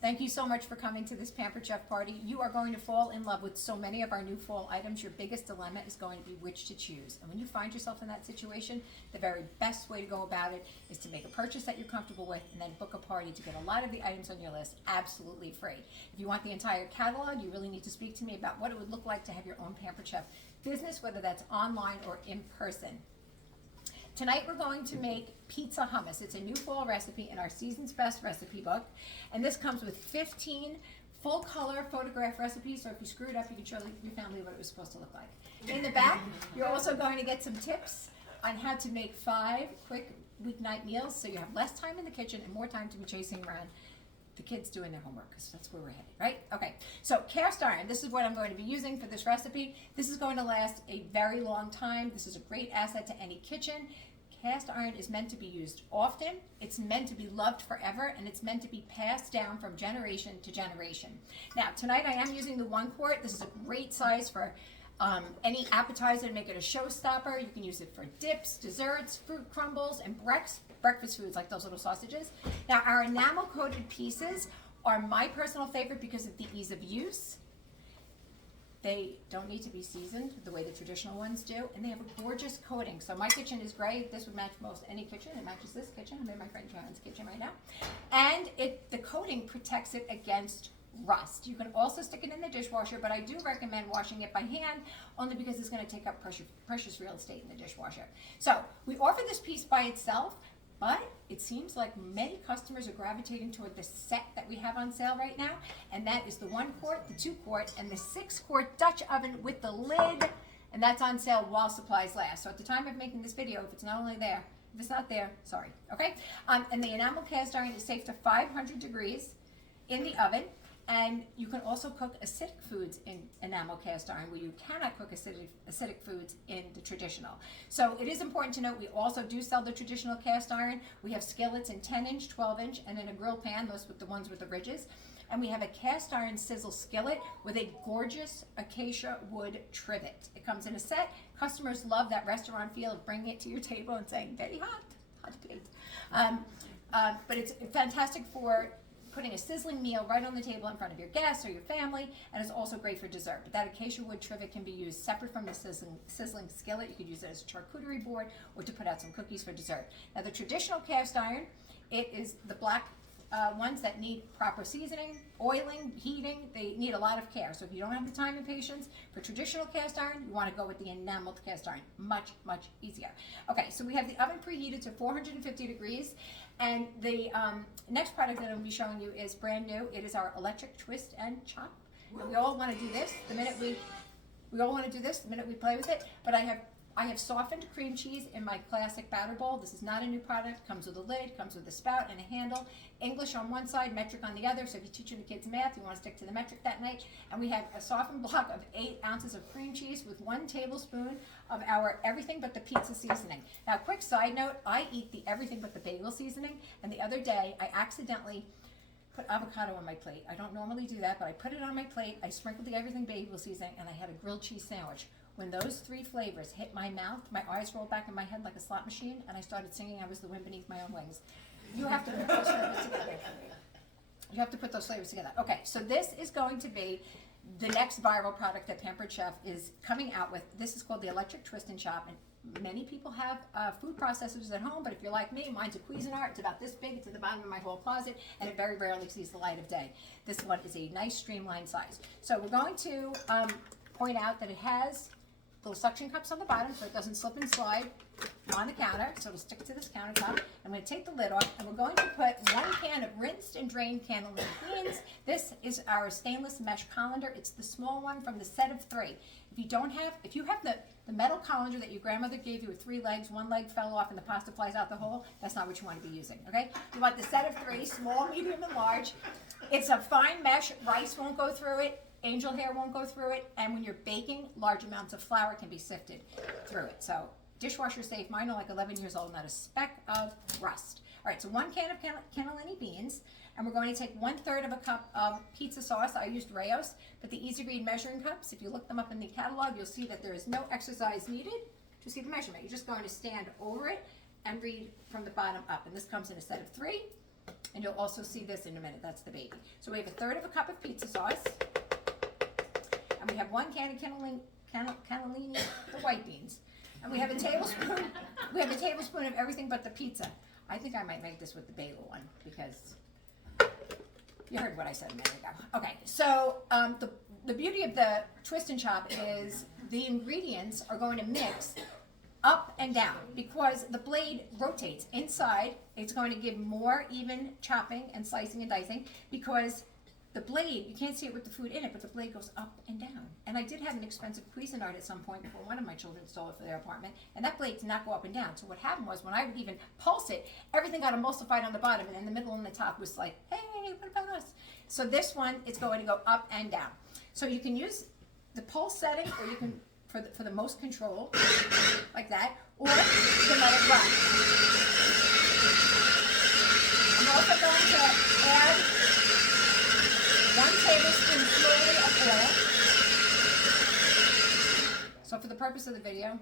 Thank you so much for coming to this Pampered Chef party. You are going to fall in love with so many of our new fall items. Your biggest dilemma is going to be which to choose. And when you find yourself in that situation, the very best way to go about it is to make a purchase that you're comfortable with and then book a party to get a lot of the items on your list absolutely free. If you want the entire catalog, you really need to speak to me about what it would look like to have your own Pampered Chef business, whether that's online or in person. Tonight we're going to make pizza hummus. It's a new fall recipe in our Season's Best recipe book. And this comes with 15 full color photograph recipes, so if you screw it up, you can show your family what it was supposed to look like. In the back, you're also going to get some tips on how to make 5 quick weeknight meals so you have less time in the kitchen and more time to be chasing around the kids doing their homework, because that's where we're headed, right? Okay, so cast iron, this is what I'm going to be using for this recipe. This is going to last a very long time. This is a great asset to any kitchen. Cast iron is meant to be used often, it's meant to be loved forever, and it's meant to be passed down from generation to generation. Now, tonight I am using the 1 quart. This is a great size for any appetizer to make it a showstopper. You can use it for dips, desserts, fruit crumbles, and breakfast foods like those little sausages. Now, our enamel-coated pieces are my personal favorite because of the ease of use. They don't need to be seasoned the way the traditional ones do, and they have a gorgeous coating. So my kitchen is gray. This would match most any kitchen. It matches this kitchen. I'm in my friend John's kitchen right now. And the coating protects it against rust. You can also stick it in the dishwasher, but I do recommend washing it by hand only because it's going to take up precious real estate in the dishwasher. So we offer this piece by itself, but it seems like many customers are gravitating toward the set that we have on sale right now, and that is the 1 quart, the 2 quart, and the 6 quart Dutch oven with the lid, and that's on sale while supplies last. So at the time of making this video, if it's not only there, if it's not there, sorry, okay? And the enamel cast iron is safe to 500 degrees in the oven. And you can also cook acidic foods in enamel cast iron where you cannot cook acidic foods in the traditional. So it is important to note we also do sell the traditional cast iron. We have skillets in 10-inch, 12-inch, and in a grill pan, those with the ones with the ridges. And we have a cast iron sizzle skillet with a gorgeous acacia wood trivet. It comes in a set. Customers love that restaurant feel of bringing it to your table and saying, very hot, hot plate. But it's fantastic for putting a sizzling meal right on the table in front of your guests or your family, and it's also great for dessert. But that acacia wood trivet can be used separate from the sizzling skillet. You could use it as a charcuterie board or to put out some cookies for dessert. Now the traditional cast iron, it is the black ones that need proper seasoning, oiling, heating. They need a lot of care. So if you don't have the time and patience for traditional cast iron, you want to go with the enameled cast iron. Much, much easier. Okay, so we have the oven preheated to 450 degrees. And the next product that I'm going to be showing you is brand new. It is our electric twist and chop. And we all want to do this the minute we all want to do this the minute we play with it. But I have softened cream cheese in my classic batter bowl. This is not a new product. Comes with a lid, comes with a spout and a handle. English on one side, metric on the other. So if you're teaching the kids math, you want to stick to the metric that night. And we have a softened block of 8 ounces of cream cheese with 1 tablespoon of our everything but the pizza seasoning. Now, quick side note, I eat the everything but the bagel seasoning. And the other day, I accidentally put avocado on my plate. I don't normally do that, but I put it on my plate. I sprinkled the everything bagel seasoning, and I had a grilled cheese sandwich. When those 3 flavors hit my mouth, my eyes rolled back in my head like a slot machine, and I started singing I was the wind beneath my own wings. You have to put those flavors together. You have to put those flavors together. Okay, so this is going to be the next viral product that Pampered Chef is coming out with. This is called the electric twist and chop, and many people have food processors at home, but if you're like me, mine's a Cuisinart. It's about this big. It's at the bottom of my whole closet, and it very rarely sees the light of day. This one is a nice streamlined size. So we're going to point out that it has little suction cups on the bottom so it doesn't slip and slide on the counter, so it'll stick to this countertop. I'm going to take the lid off, and we're going to put 1 can of rinsed and drained cannellini beans. This is our stainless mesh colander. It's the small one from the set of 3. If you have the metal colander that your grandmother gave you with 3 legs, 1 leg fell off and the pasta flies out the hole, that's not what you want to be using, okay? You want the set of 3, small, medium, and large. It's a fine mesh. Rice won't go through it. Angel hair won't go through it, and when you're baking, large amounts of flour can be sifted through it. So dishwasher safe. Mine are like 11 years old, not a speck of rust. All right, so 1 can of cannellini beans, and we're going to take 1/3 of a cup of pizza sauce. I used Rayo's, but the Easy Read measuring cups, if you look them up in the catalog, you'll see that there is no exercise needed to see the measurement. You're just going to stand over it and read from the bottom up, and this comes in a set of 3. And you'll also see this in a minute, that's the baby. So we have 1/3 cup of pizza sauce. And we have 1 can of cannellini, the white beans. And we have a tablespoon of everything but the pizza. I think I might make this with the bagel one because you heard what I said a minute ago. Okay, so the beauty of the twist and chop is the ingredients are going to mix up and down because the blade rotates. Inside, it's going to give more even chopping and slicing and dicing because the blade, you can't see it with the food in it, but the blade goes up and down. And I did have an expensive Cuisinart at some point before one of my children stole it for their apartment, and that blade did not go up and down. So what happened was when I would even pulse it, everything got emulsified on the bottom, and in the middle and the top was like, hey, what about us? So this one, it's going to go up and down. So you can use the pulse setting, or you can, for the most control, like that, or you can let it run. I'm also going to add 1 tablespoon slowly of oil. So for the purpose of the video,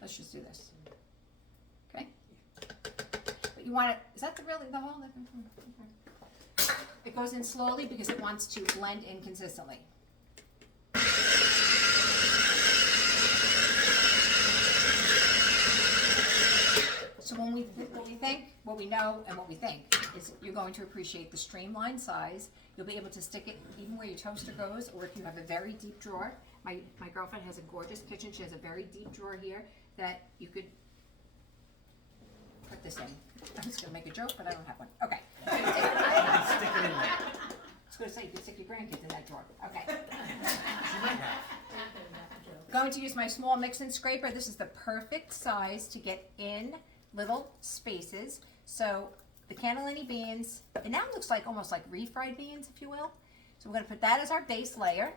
let's just do this. Okay? But you want it, is that the whole? It goes in slowly because it wants to blend in consistently. So when what we know and what we think is you're going to appreciate the streamlined size. You'll be able to stick it even where your toaster goes, or if you have a very deep drawer. My girlfriend has a gorgeous kitchen. She has a very deep drawer here that you could put this in. I was going to make a joke, but I don't have one. Okay. Stick it in there. I was going to say you could stick your grandkids in that drawer. Okay. Going to use my small mix-in scraper. This is the perfect size to get in little spaces. So the cannellini beans, it now looks like almost like refried beans, if you will. So we're going to put that as our base layer.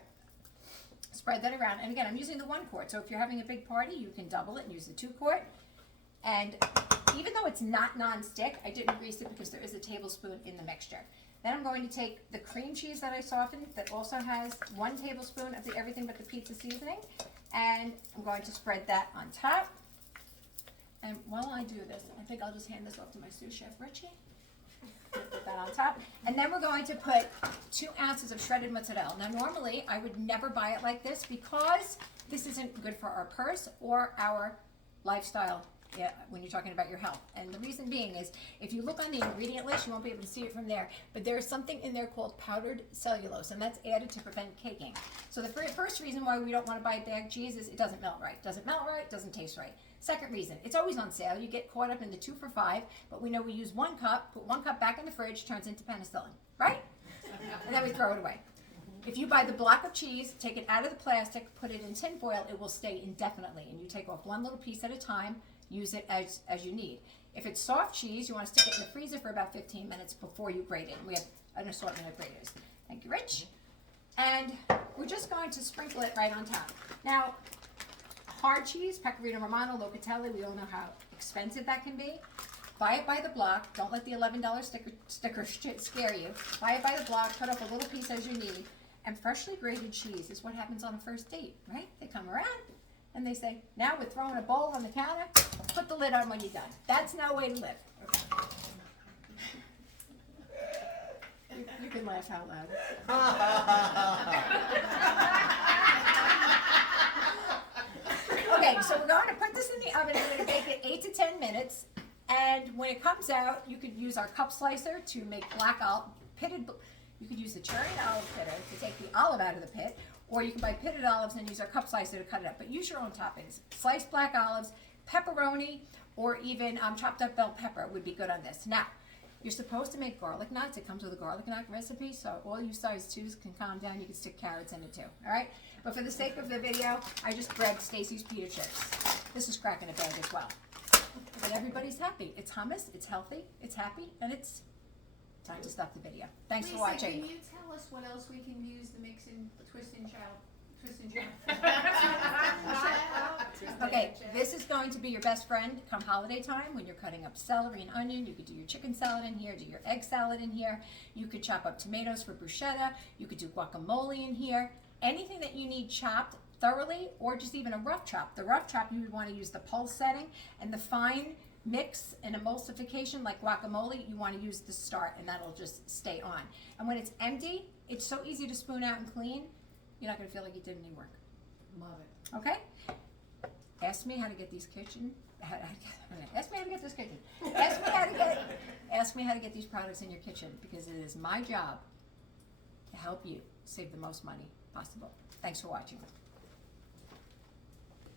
Spread that around. And again, I'm using the 1 quart. So if you're having a big party, you can double it and use the 2 quart. And even though it's not non-stick, I didn't grease it because there is a tablespoon in the mixture. Then I'm going to take the cream cheese that I softened that also has 1 tablespoon of the everything but the pizza seasoning. And I'm going to spread that on top. And while I do this, I think I'll just hand this off to my sous chef, Richie. Put that on top. And then we're going to put 2 ounces of shredded mozzarella. Now normally I would never buy it like this because this isn't good for our purse or our lifestyle when you're talking about your health. And the reason being is if you look on the ingredient list, you won't be able to see it from there, but there's something in there called powdered cellulose, and that's added to prevent caking. So the first reason why we don't want to buy bagged cheese is it doesn't melt right. Doesn't melt right, doesn't taste right. Second reason, it's always on sale. You get caught up in the 2 for $5, but we know we use 1 cup, put 1 cup back in the fridge, turns into penicillin, right? And then we throw it away. If you buy the block of cheese, take it out of the plastic, put it in tin foil, it will stay indefinitely, and you take off 1 little piece at a time, use it as you need. If it's soft cheese, you want to stick it in the freezer for about 15 minutes before you grate it. We have an assortment of graters. Thank you, Rich. And we're just going to sprinkle it right on top. Now, hard cheese, Pecorino Romano, Locatelli, we all know how expensive that can be. Buy it by the block. Don't let the $11 sticker scare you. Buy it by the block, cut up a little piece as you need. And freshly grated cheese is what happens on a first date, right? They come around and they say, now we're throwing a bowl on the counter, put the lid on when you're done. That's no way to live. Okay. You can laugh out loud. Okay, so we're going to put this in the oven. We're going to bake it 8 to 10 minutes. And when it comes out, you could use our cup slicer to make you could use the cherry olive pitter to take the olive out of the pit, or you can buy pitted olives and use our cup slicer to cut it up. But use your own toppings. Sliced black olives, pepperoni, or even chopped up bell pepper would be good on this. Now, you're supposed to make garlic knots. It comes with a garlic knot recipe, so all you size 2s can calm down. You can stick carrots in it too, all right? But for the sake of the video, I just grabbed Stacy's pita chips. This is cracking a bag as well. And everybody's happy. It's hummus, it's healthy, it's happy, and it's time to stop the video. Thanks for watching. Can you tell us what else we can use the mix and twist and shout? Okay, this is going to be your best friend come holiday time when you're cutting up celery and onion. You could do your chicken salad in here, do your egg salad in here. You could chop up tomatoes for bruschetta. You could do guacamole in here. Anything that you need chopped thoroughly, or just even a rough chop. The rough chop, you would want to use the pulse setting, and the fine mix and emulsification like guacamole, you want to use the start, and that'll just stay on. And when it's empty, it's so easy to spoon out and clean, you're not going to feel like you did any work. Love it. Okay? Ask me how to get these kitchen. Ask me how to get this kitchen. Ask me how to get these products in your kitchen, because it is my job to help you save the most money possible. Thanks for watching.